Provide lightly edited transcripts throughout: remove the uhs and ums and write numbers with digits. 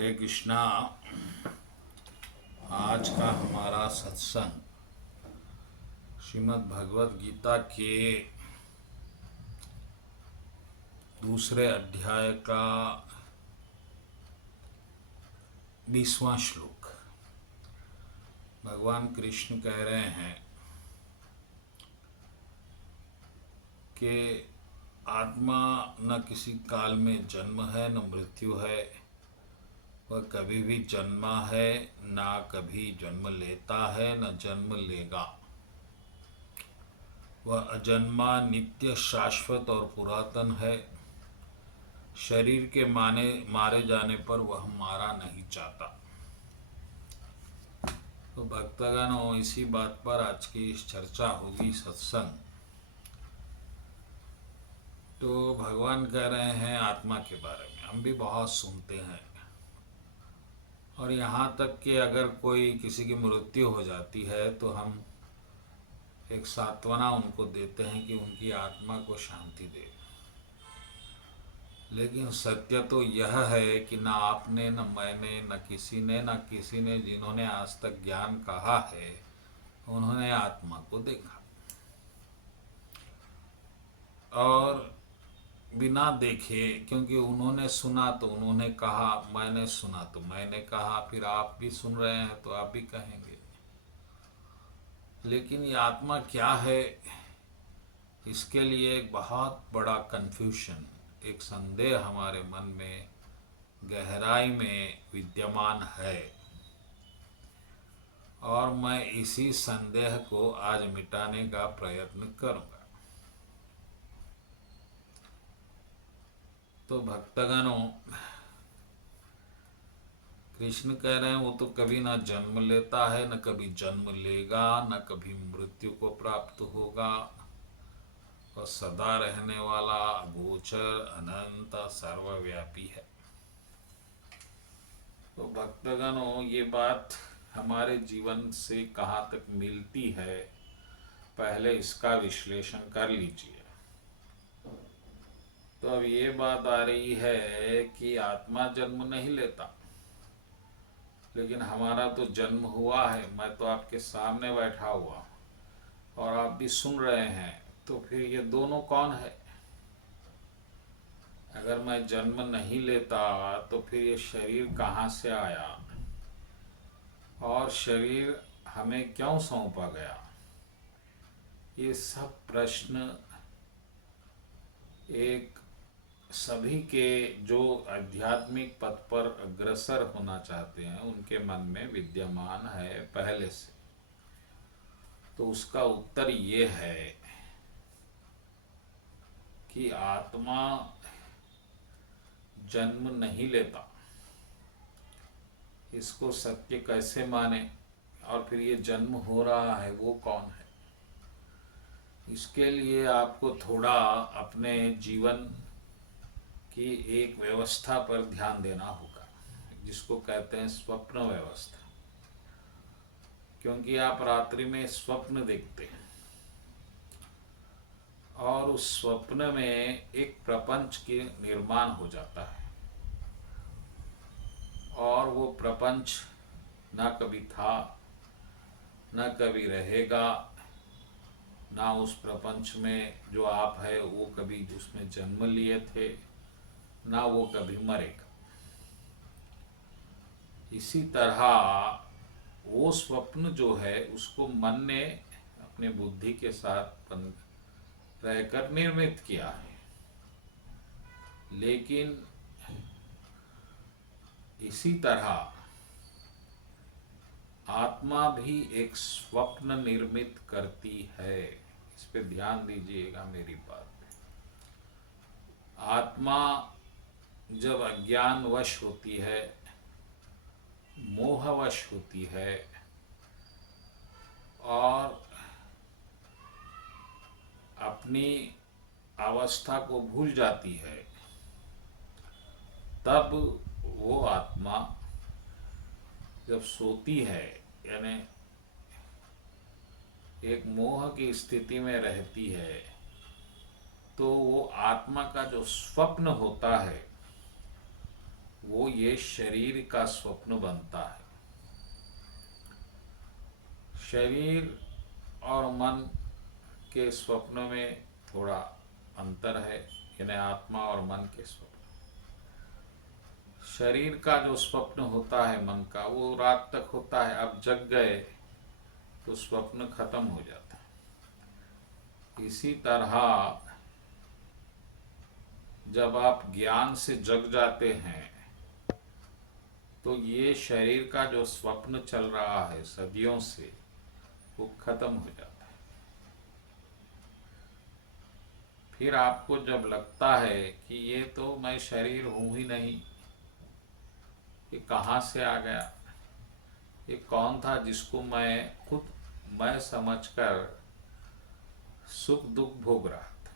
हरे कृष्णा। आज का हमारा सत्संग श्रीमद् भगवत गीता के दूसरे अध्याय का 20वां श्लोक। भगवान कृष्ण कह रहे हैं कि आत्मा न किसी काल में जन्म है न मृत्यु है। वह कभी भी जन्मा है ना कभी जन्म लेता है न जन्म लेगा। वह अजन्मा नित्य शाश्वत और पुरातन है। शरीर के मारे जाने पर वह मारा नहीं चाहता। तो भक्तगण, इसी बात पर आज की इस चर्चा होगी, सत्संग। तो भगवान कह रहे हैं आत्मा के बारे में हम भी बहुत सुनते हैं, और यहाँ तक कि अगर कोई किसी की मृत्यु हो जाती है तो हम एक सांत्वना उनको देते हैं कि उनकी आत्मा को शांति दे। लेकिन सत्य तो यह है कि न आपने न मैंने न किसी ने जिन्होंने आज तक ज्ञान कहा है उन्होंने आत्मा को देखा, और बिना देखे, क्योंकि उन्होंने सुना तो उन्होंने कहा, मैंने सुना तो मैंने कहा, फिर आप भी सुन रहे हैं तो आप भी कहेंगे। लेकिन ये आत्मा क्या है, इसके लिए एक बहुत बड़ा कन्फ्यूजन, एक संदेह हमारे मन में गहराई में विद्यमान है, और मैं इसी संदेह को आज मिटाने का प्रयत्न करूंगा। तो भक्तगणों, कृष्ण कह रहे हैं वो तो कभी ना जन्म लेता है न कभी जन्म लेगा, न कभी मृत्यु को प्राप्त होगा। वह सदा रहने वाला, अगोचर, अनंत, सर्वव्यापी है। तो भक्तगणों, ये बात हमारे जीवन से कहाँ तक मिलती है, पहले इसका विश्लेषण कर लीजिए। तो अब ये बात आ रही है कि आत्मा जन्म नहीं लेता, लेकिन हमारा तो जन्म हुआ है। मैं तो आपके सामने बैठा हुआ और आप भी सुन रहे हैं, तो फिर ये दोनों कौन है? अगर मैं जन्म नहीं लेता तो फिर ये शरीर कहाँ से आया, और शरीर हमें क्यों सौंपा गया? ये सब प्रश्न एक सभी के जो आध्यात्मिक पथ पर अग्रसर होना चाहते हैं उनके मन में विद्यमान है पहले से। तो उसका उत्तर ये है कि आत्मा जन्म नहीं लेता। इसको सत्य कैसे माने, और फिर ये जन्म हो रहा है वो कौन है? इसके लिए आपको थोड़ा अपने जीवन की एक व्यवस्था पर ध्यान देना होगा, जिसको कहते हैं स्वप्न व्यवस्था। क्योंकि आप रात्रि में स्वप्न देखते हैं, और उस स्वप्न में एक प्रपंच के निर्माण हो जाता है, और वो प्रपंच ना कभी था, ना कभी रहेगा, ना उस प्रपंच में जो आप है वो कभी उसमें जन्म लिए थे, ना वो कभी मरेगा। इसी तरह वो स्वप्न जो है उसको मन ने अपने बुद्धि के साथ रहकर निर्मित किया है। लेकिन इसी तरह आत्मा भी एक स्वप्न निर्मित करती है। इस पे ध्यान दीजिएगा मेरी बात पे। आत्मा जब अज्ञानवश होती है, मोहवश होती है, और अपनी अवस्था को भूल जाती है, तब वो आत्मा जब सोती है, यानी एक मोह की स्थिति में रहती है, तो वो आत्मा का जो स्वप्न होता है वो ये शरीर का स्वप्न बनता है। शरीर और मन के स्वप्न में थोड़ा अंतर है, यानी आत्मा और मन के स्वप्न। शरीर का जो स्वप्न होता है मन का, वो रात तक होता है, अब जग गए तो स्वप्न खत्म हो जाता है। इसी तरह जब आप ज्ञान से जग जाते हैं तो ये शरीर का जो स्वप्न चल रहा है सदियों से, वो खत्म हो जाता है। फिर आपको जब लगता है कि ये तो मैं शरीर हूँ ही नहीं, ये कहाँ से आ गया, ये कौन था जिसको मैं खुद मैं समझकर सुख दुख भोग रहा था।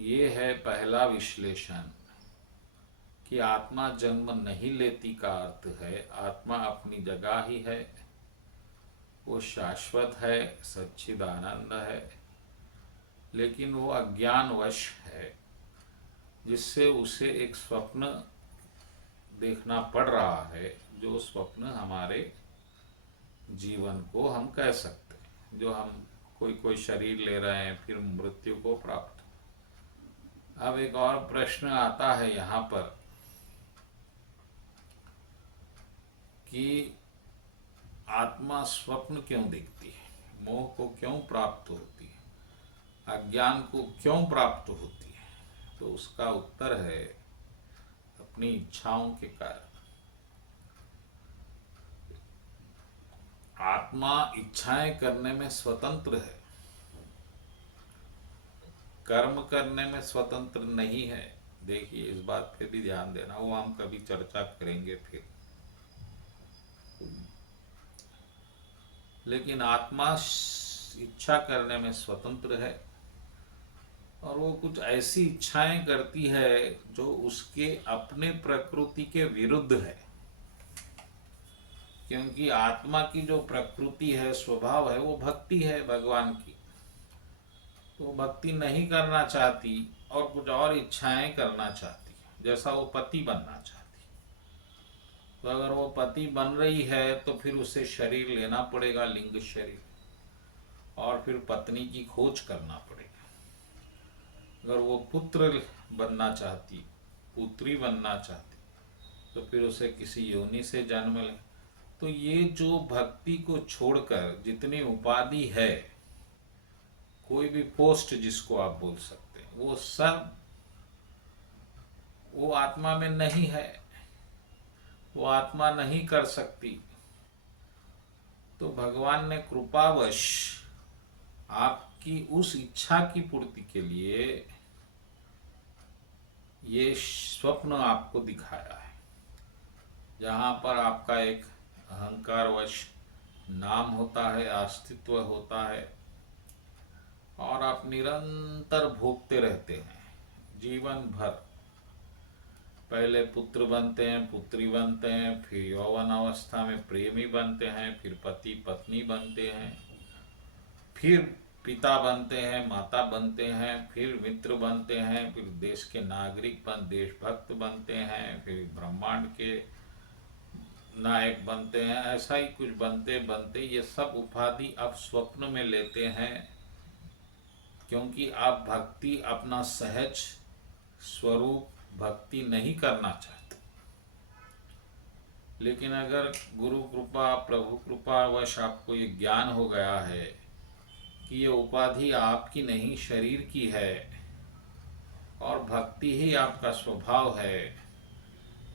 ये है पहला विश्लेषण कि आत्मा जन्म नहीं लेती का अर्थ है आत्मा अपनी जगह ही है, वो शाश्वत है, सच्चिदानंद है, लेकिन वो अज्ञानवश है जिससे उसे एक स्वप्न देखना पड़ रहा है, जो स्वप्न हमारे जीवन को हम कह सकते हैं, जो हम कोई शरीर ले रहे हैं फिर मृत्यु को प्राप्त। अब एक और प्रश्न आता है यहाँ पर कि आत्मा स्वप्न क्यों दिखती है, मोह को क्यों प्राप्त होती है, अज्ञान को क्यों प्राप्त होती है। तो उसका उत्तर है अपनी इच्छाओं के कारण। आत्मा इच्छाएं करने में स्वतंत्र है, कर्म करने में स्वतंत्र नहीं है। देखिए इस बात पे भी ध्यान देना, वो हम कभी चर्चा करेंगे फिर। लेकिन आत्मा इच्छा करने में स्वतंत्र है और वो कुछ ऐसी इच्छाएं करती है जो उसके अपने प्रकृति के विरुद्ध है, क्योंकि आत्मा की जो प्रकृति है, स्वभाव है, वो भक्ति है भगवान की। तो भक्ति नहीं करना चाहती और कुछ और इच्छाएं करना चाहती, जैसा वो पति बनना चाहती। तो अगर वो पति बन रही है तो फिर उसे शरीर लेना पड़ेगा, लिंग शरीर, और फिर पत्नी की खोज करना पड़ेगा। अगर वो पुत्र बनना चाहती, पुत्री बनना चाहती, तो फिर उसे किसी योनि से जन्म ले। तो ये जो भक्ति को छोड़कर जितनी उपाधि है, कोई भी पोस्ट जिसको आप बोल सकते हैं, वो सब वो आत्मा में नहीं है, वो आत्मा नहीं कर सकती। तो भगवान ने कृपावश आपकी उस इच्छा की पूर्ति के लिए ये स्वप्न आपको दिखाया है, जहाँ पर आपका एक अहंकारवश नाम होता है, अस्तित्व होता है, और आप निरंतर भोगते रहते हैं जीवन भर। पहले पुत्र बनते हैं, पुत्री बनते हैं, फिर यौवन अवस्था में प्रेमी बनते हैं, फिर पति पत्नी बनते हैं, फिर पिता बनते हैं, माता बनते हैं, फिर मित्र बनते हैं, फिर देश के नागरिक देशभक्त बनते हैं, फिर ब्रह्मांड के नायक बनते हैं। ऐसा ही कुछ बनते बनते ये सब उपाधि आप स्वप्न में लेते हैं, क्योंकि आप भक्ति अपना सहज स्वरूप भक्ति नहीं करना चाहते। लेकिन अगर गुरु कृपा प्रभु कृपा वश आपको ये ज्ञान हो गया है कि ये उपाधि आपकी नहीं शरीर की है और भक्ति ही आपका स्वभाव है,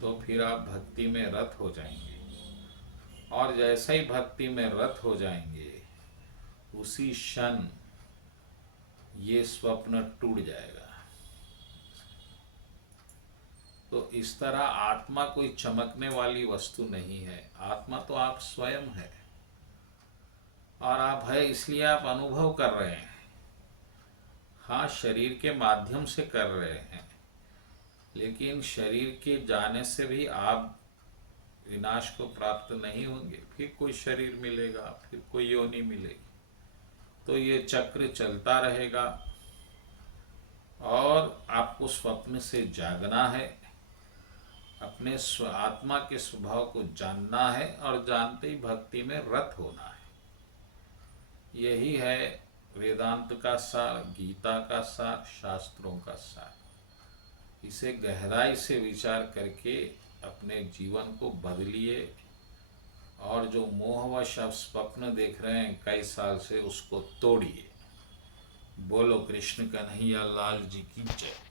तो फिर आप भक्ति में रत हो जाएंगे। और जैसे ही भक्ति में रत हो जाएंगे, उसी क्षण ये स्वप्न टूट जाएगा। तो इस तरह आत्मा कोई चमकने वाली वस्तु नहीं है, आत्मा तो आप स्वयं है, और आप है इसलिए आप अनुभव कर रहे हैं। हाँ, शरीर के माध्यम से कर रहे हैं, लेकिन शरीर के जाने से भी आप विनाश को प्राप्त नहीं होंगे। फिर कोई शरीर मिलेगा, फिर कोई योनि मिलेगी, तो ये चक्र चलता रहेगा। और आपको स्वप्न से जागना है, अपने आत्मा के स्वभाव को जानना है और जानते ही भक्ति में रत होना है। यही है वेदांत का सार, गीता का सार, शास्त्रों का सार। इसे गहराई से विचार करके अपने जीवन को बदलिए और जो मोहवश आप स्वप्न देख रहे हैं कई साल से, उसको तोड़िए। बोलो कृष्ण कन्हैया लाल जी की जय।